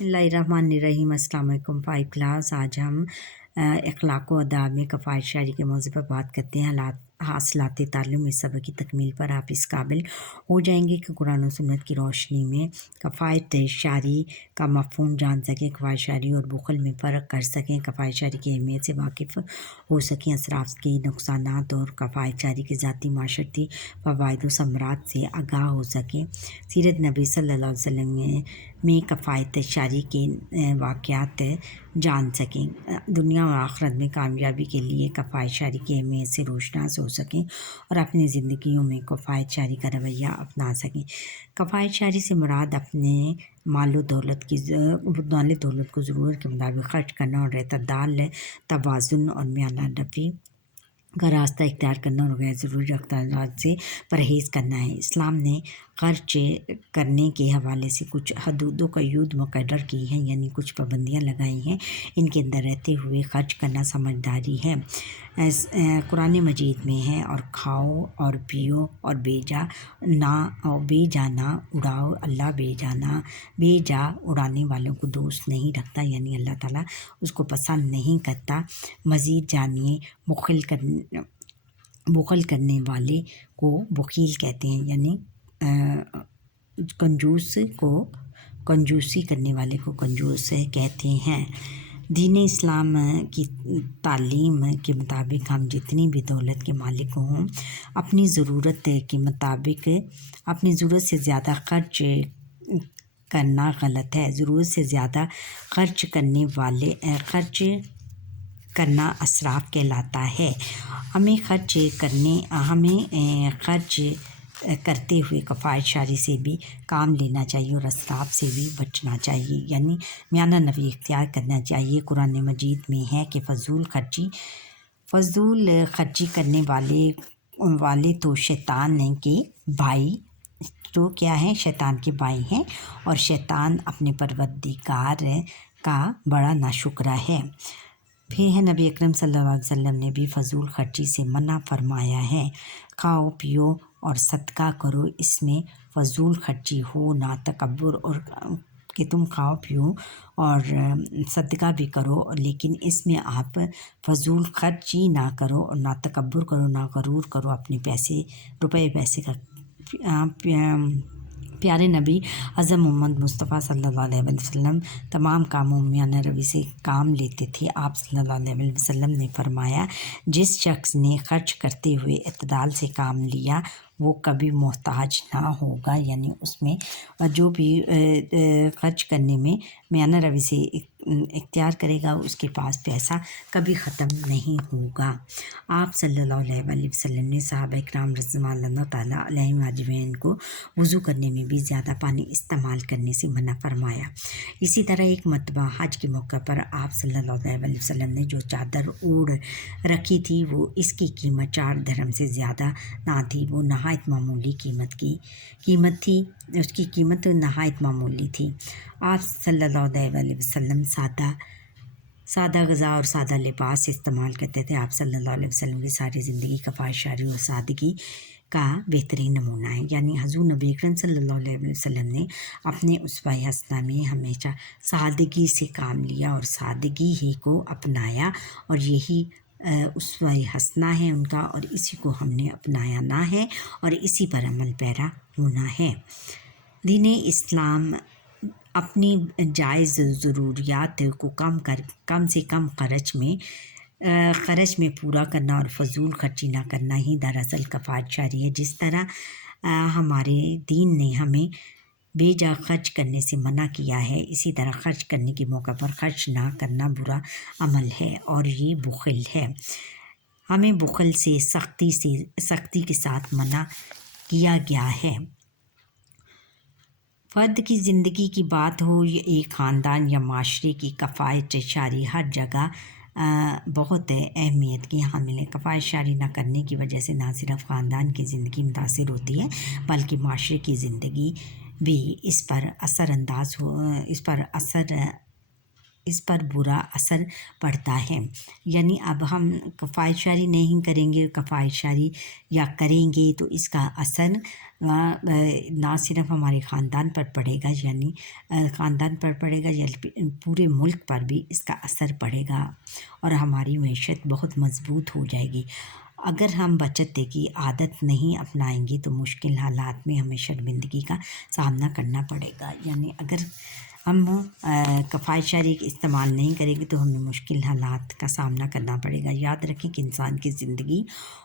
बिस्मिल्लाहिर्रहमानिर्रहीम। अस्सलाम वालेकुम। 5 क्लास। आज हम अखलाक व अदाब में कफ़ायत शायरी के मौज़ू पर बात करते हैं। हासिलात तालीम। इस सबक की तकमील पर आप इस काबिल हो जाएंगे कि कुरान और सुन्नत की रोशनी में कफ़ायत शायरी का मफ़हूम जान सकें, कफ़ायत शायरी और बुखल में फ़र्क कर सकें, कफ़ायत शायरी की अहमियत से वाकिफ़ हो सकें, असराफ के नुकसानात और कफ़ायत शायरी के ज़ाती माशरती फ़वाइद व समरात से आगाह हो सकें, सीरत नबी सल्लल्लाहु अलैहि वसल्लम में कफ़ायत शायरी के वाक़यात जान सकें, दुनिया और आखिरत में कामयाबी के लिए कफ़ायत शायरी की अहमियत से रोशनास हो सकें और अपनी ज़िंदगियों में कफ़ायत शायरी का रवैया अपना सकें। कफ़ायत शायरी से मुराद अपने माल दौलत को ज़रूरत के मुताबिक खर्च करना और एतदाल, तवाज़ुन और मियाना रफ़ी का रास्ता इख्तियार करना और गैर ज़रूरी अख़राजात से परहेज़ करना है। इस्लाम ने खर्च करने के हवाले से कुछ हदूद क़यूद मुक़र्रर की हैं, यानी कुछ पाबंदियाँ लगाई हैं। इनके अंदर रहते हुए खर्च करना समझदारी है। कुरान मजीद में है, और खाओ और पियो और बेजा ना उड़ाओ। अल्लाह बेजा उड़ाने वालों को दोस्त नहीं रखता, यानी अल्लाह ताला उसको पसंद नहीं करता। मज़ीद जानिए, बुखल करने वाले को बखील कहते हैं, यानी कंजूसी करने वाले को कंजूस कहते हैं। दीन इस्लाम की तालीम के मुताबिक हम जितनी भी दौलत के मालिक हों, अपनी ज़रूरत के मुताबिक अपनी ज़रूरत से ज़्यादा खर्च करना गलत है। ज़रूरत से ज़्यादा खर्च करना असराफ कहलाता है। हमें खर्च करते हुए कफ़ायत शायरी से भी काम लेना चाहिए और असराफ से भी बचना चाहिए, यानी मियाना नफ़ी इख्तियार करना चाहिए। कुरान मजीद में है कि फ़ज़ूल खर्ची करने वाले तो शैतान के भाई शैतान के भाई हैं, और शैतान अपने परवरदिगार का बड़ा नाशुक्रा है। फिर है, नबी अकरम सल्लल्लाहु अलैहि वसल्लम ने भी फ़ज़ूल खर्ची से मना फरमाया है। खाओ पियो और सदका करो, इसमें फ़ज़ूल खर्ची हो ना तकब्बुर, और कि तुम खाओ पियो और सदका भी करो, लेकिन इसमें आप फ़ज़ूल खर्ची ना करो और ना तकब्बुर करो, ना गरूर करो अपने रुपए पैसे का। प्यारे नबी हज़रत मोहम्मद मुस्तफ़ा सल्लल्लाहु अलैहि वसल्लम तमाम कामों में मियाना रवि से काम लेते थे। आप सल्लल्लाहु अलैहि वसल्लम ने फरमाया, जिस शख्स ने खर्च करते हुए इत्तदाल से काम लिया वो कभी मोहताज ना होगा, यानी उसमें जो भी खर्च करने में मियाना रवि से इख्तियार करेगा उसके पास पैसा कभी ख़त्म नहीं होगा। आप सल्लल्लाहु अलैहि वसल्लम ने सहाबा इकराम रज़ियल्लाहु ताला अलैहिम अजमईन को वज़ू करने में भी ज़्यादा पानी इस्तेमाल करने से मना फरमाया। इसी तरह एक मरतबा हज के मौके पर आप सल्लल्लाहु अलैहि वसल्लम ने जो चादर ओढ़ रखी थी वो इसकी कीमत 4 दिरहम से ज़्यादा ना थी। वो नहायत मामूली कीमत थी, उसकी कीमत नहायत मामूली थी। आप सल्लल्लाहु अलैहि वसल्लम सादा ग़िज़ा और सादा लिबास इस्तेमाल करते थे। आप सल्लल्लाहु अलैहि वसल्लम की सारी ज़िंदगी कफ़ायत शायरी और सादगी का बेहतरीन नमूना है, यानी हज़ूर नबी अकरम सल्लल्लाहु अलैहि वसल्लम ने अपने उसवा हसना में हमेशा सादगी से काम लिया और सादगी ही को अपनाया, और यही उसवा हसना है उनका, और इसी को हमने अपनाना है और इसी पर अमल पैरा होना है। दीन इस्लाम अपनी जायज़ ज़रूरियात को कम से कम ख़र्च में पूरा करना और फ़ज़ूल खर्ची ना करना ही दरअसल कफ़ायत शायरी है। जिस तरह हमारे दीन ने हमें बेजा खर्च करने से मना किया है, इसी तरह खर्च करने के मौके पर खर्च ना करना बुरा अमल है और ये बुखल है। हमें बुखल से सख्ती के साथ मना किया गया है। फ़र्द की ज़िंदगी की बात हो या एक ख़ानदान या माशरे की, कफ़ायत शायरी हर जगह बहुत अहमियत की हामिल है। कफ़ायत शायरी न करने की वजह से ना सिर्फ ख़ानदान की ज़िंदगी मुतासिर होती है बल्कि माशरे की ज़िंदगी भी इस पर असर اس پر برا اثر پڑتا ہے۔ یعنی اب ہم کفایت شعری نہیں کریں گے، کفایت شعری یا کریں گے تو اس کا اثر نہ صرف ہمارے خاندان پر پڑے گا، یعنی خاندان پر پڑے گا، یعنی پورے ملک پر بھی اس کا اثر پڑے گا اور ہماری معیشت بہت مضبوط ہو جائے گی۔ اگر ہم بچت کی عادت نہیں اپنائیں گے تو مشکل حالات میں ہمیں شرمندگی کا سامنا کرنا پڑے گا۔ یعنی اگر ہم کفایت شعری کا استعمال نہیں کریں گے تو ہمیں مشکل حالات کا سامنا کرنا پڑے گا۔ یاد رکھیں کہ انسان کی زندگی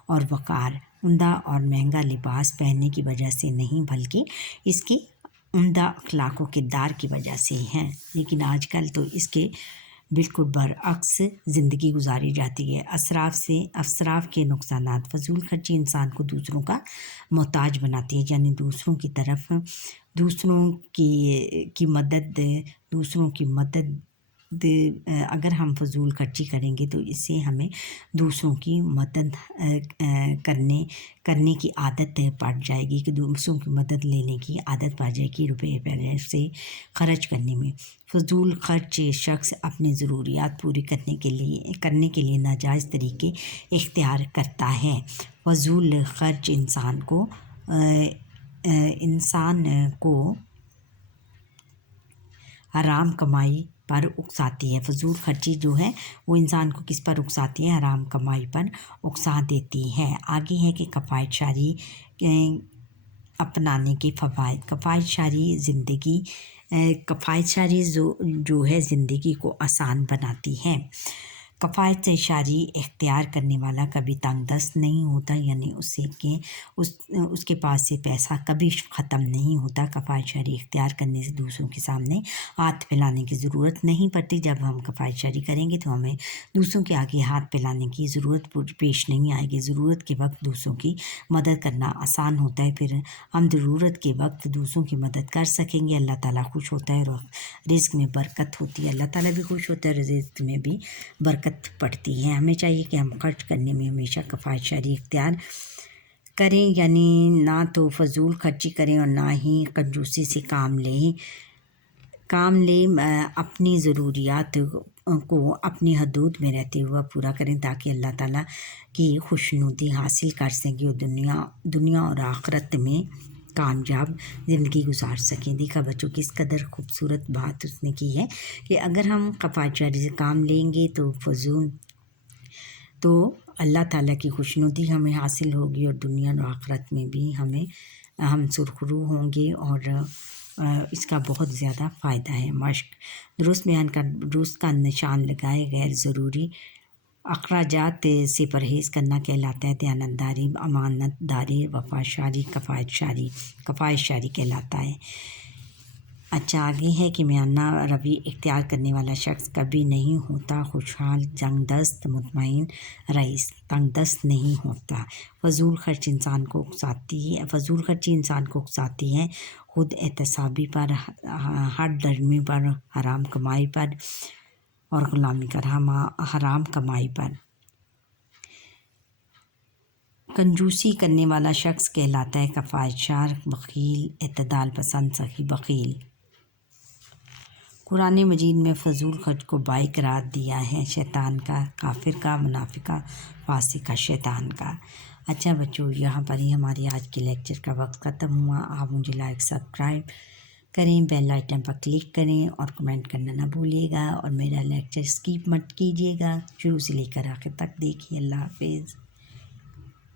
اور وقار عمدہ اور مہنگا لباس پہننے کی وجہ سے نہیں بلکہ اس کی عمدہ اخلاق و کردار کی وجہ سے ہیں، لیکن آج کل تو اس کے بالکل برعکس زندگی گزاری جاتی ہے۔ اسراف کے نقصانات: فضول خرچی انسان کو دوسروں کا محتاج بناتی ہے، یعنی دوسروں کی مدد اگر ہم فضول خرچی کریں گے تو اس سے ہمیں دوسروں کی مدد کرنے کی عادت پڑ جائے گی، کہ دوسروں کی مدد لینے کی عادت پڑ جائے گی روپے پیسے خرچ کرنے میں۔ فضول خرچ شخص اپنی ضروریات پوری کرنے کے لیے ناجائز طریقے اختیار کرتا ہے۔ فضول خرچ انسان کو حرام کمائی پر اکساتی ہے۔ فضول خرچی جو ہے وہ انسان کو کس پر اکساتی ہے؟ حرام کمائی پر اکسا دیتی ہے۔ آگے ہے کہ کفایت شعری اپنانے کے فوائد۔ کفایت شعری جو ہے زندگی کو آسان بناتی ہے۔ کفایت شعری اختیار کرنے والا کبھی تنگ دست نہیں ہوتا، یعنی اس کے پاس سے پیسہ کبھی ختم نہیں ہوتا۔ کفایت شعری اختیار کرنے سے دوسروں کے سامنے ہاتھ پھیلانے کی ضرورت نہیں پڑتی۔ جب ہم کفایت شعری کریں گے تو ہمیں دوسروں کے آگے ہاتھ پھیلانے کی ضرورت پیش نہیں آئے گی۔ ضرورت کے وقت دوسروں کی مدد کرنا آسان ہوتا ہے، پھر ہم ضرورت کے وقت دوسروں کی مدد کر سکیں گے۔ اللہ تعالیٰ خوش ہوتا ہے اور رزق میں برکت ہوتی ہے۔ اللہ تعالیٰ بھی خوش ہوتا ہے اور رزق میں بھی برکت پڑتی ہے۔ ہمیں چاہیے کہ ہم خرچ کرنے میں ہمیشہ کفایت شعری اختیار کریں، یعنی نہ تو فضول خرچی کریں اور نہ ہی کنجوسی سے کام لیں۔ اپنی ضروریات کو اپنی حدود میں رہتے ہوئے پورا کریں تاکہ اللہ تعالیٰ کی خوشنودی حاصل کر سکیں اور دنیا اور آخرت میں کامیاب زندگی گزار سکیں۔ دیکھا بچوں کس قدر خوبصورت بات اس نے کی ہے کہ اگر ہم کفایت شعری سے کام لیں گے تو اللہ تعالیٰ کی خوشنودی ہمیں حاصل ہوگی اور دنیا اور آخرت میں بھی ہم سرخرو ہوں گے اور اس کا بہت زیادہ فائدہ ہے۔ مشق: درست بیان درست کا نشان لگائے غیر ضروری اخراجات سے پرہیز کرنا کہلاتا ہے۔ دیانتداری، امانت داری، وفا شعری، کفایت شعری کہلاتا ہے۔ اچھا آگے ہے کہ میانہ روی اختیار کرنے والا شخص کبھی نہیں ہوتا خوشحال، تنگ دست، مطمئن رئیس، تنگ دست نہیں ہوتا۔ فضول خرچی انسان کو اکساتی ہے، خود احتسابی پر، ہٹ درمی پر، حرام کمائی پر اور غلامی پر۔ حرام کمائی پر کنجوسی کرنے والا شخص کہلاتا ہے کفایت شعر، بخیل، اعتدال پسند، سخی، بخیل۔ قرآن مجید میں فضول خرچ کو باعث قرار دیا ہے شیطان کا، کافر کا، منافق کا، فاسق کا، شیطان کا۔ اچھا بچوں یہاں پر ہی ہماری آج کے لیکچر کا وقت ختم ہوا۔ آپ مجھے لائک سبسکرائب کریں، بیل آئیکن پر کلک کریں اور کمنٹ کرنا نہ بھولیے گا اور میرا لیکچر اسکپ مت کیجیے گا، شروع سے لے کر آخر تک دیکھیے۔ اللہ حافظ۔